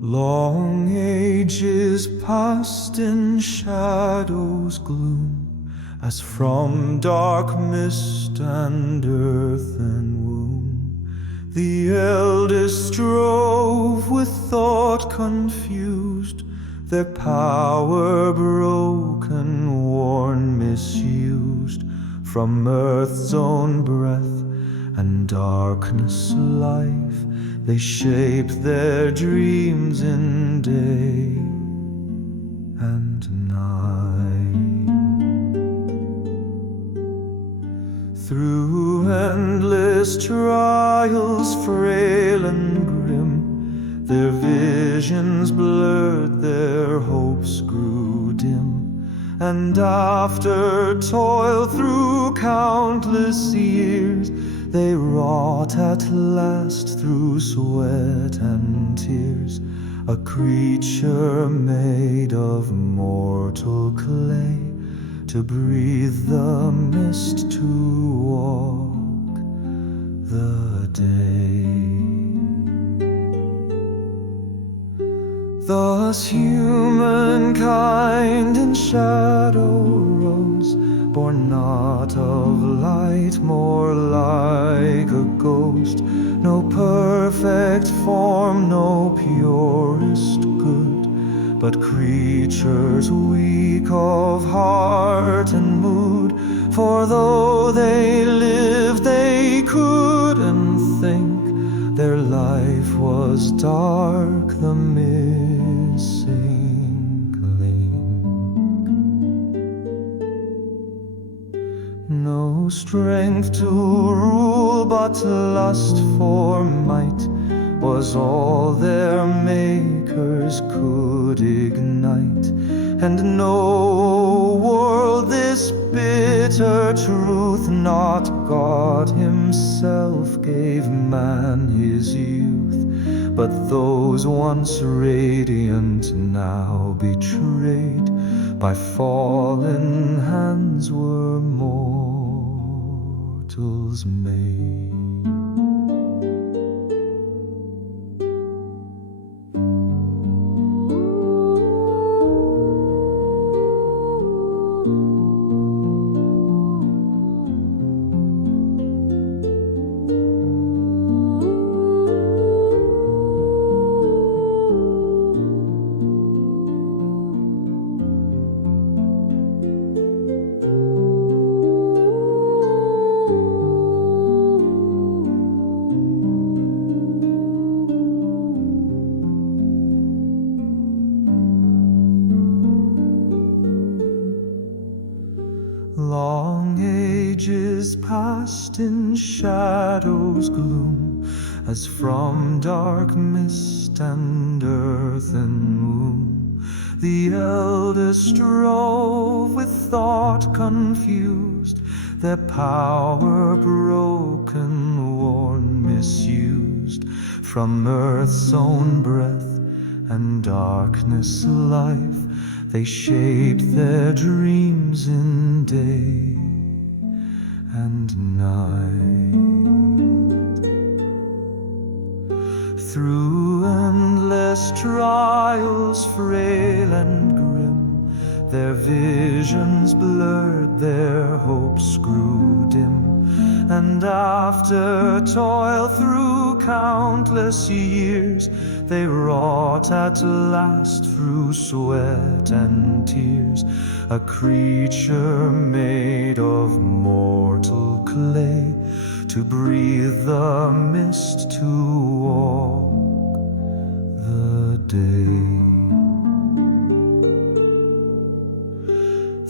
Long ages passed in shadow's gloom, as from dark mist and earthen womb the elders strove with thought confused, their power broken, worn, misused, from earth's own breath and darkness life. They shape their dreams in day and night. Through endless trials, frail and grim, their visions blurred, their hopes grew dim. And after toil through countless years, they wrought at last through sweat and tears, a creature made of mortal clay, to breathe the mist, to walk the day. Thus humankind in shadow rose, born not of light, more like a ghost. No perfect form, no purest good, but creatures weak of heart and mood. For though they lived, they couldn't think. Their life was dark, the missing link. No strength to rule, but lust for might was all their makers could ignite. And no world this bitter truth, not God himself, gave man his youth, but those once radiant, now betrayed by fallen hands, were mortals made. Long ages passed in shadow's gloom, as from dark mist and earthen womb the elders strove with thought confused, their power broken, worn, misused, from earth's own breath and darkness life. They shaped their dreams in day and night. Through endless trials, frail and grim, their visions blurred, their hopes grew dim. And after toil through countless years, they wrought at last through sweat and tears, a creature made of mortal clay, to breathe the mist, to walk the day.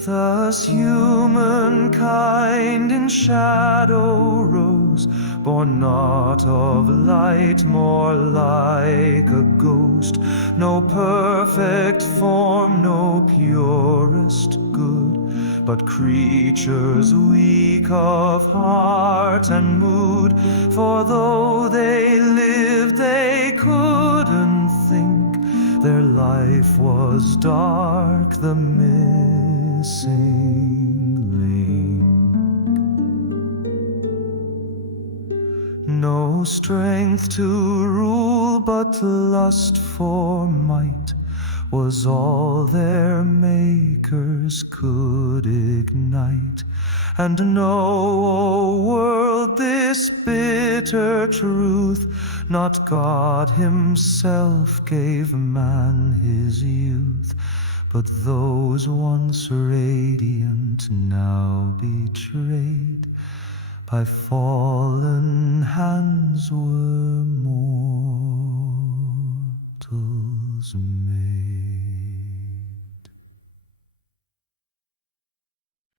Thus humankind in shadow rose, born not of light, more like a ghost. No perfect form, no purest good, but creatures weak of heart and mood. For though they lived, they couldn't think. Their life life was dark, the missing link. No strength to rule, but lust for might was all their makers could ignite. And know, O world, this bitter truth: not God himself gave man his youth, but those once radiant, now betrayed, by fallen hands were mortals made.